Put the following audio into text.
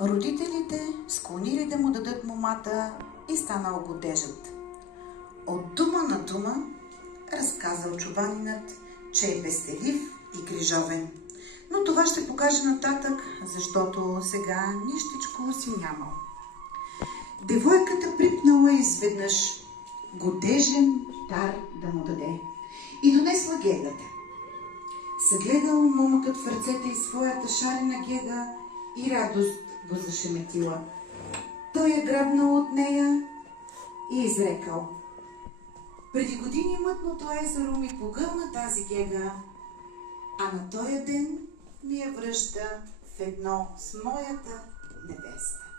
Родителите склонили да му дадат момата и станал годежът. От дума на дума разказал чубанинът, че е пестелив и грижовен. Но това ще покаже нататък, защото сега нищичко си нямал. Девойката припнала изведнъж годежен дар да му даде и донесла гегата. Съгледал момъкът в ръцете и своята шарена гега и радост го зашеметила. Той я грабнал от нея и изрекал: преди години мътното езеро ми погълна тази гега, а на този ден ми я връща в едно с моята невеста.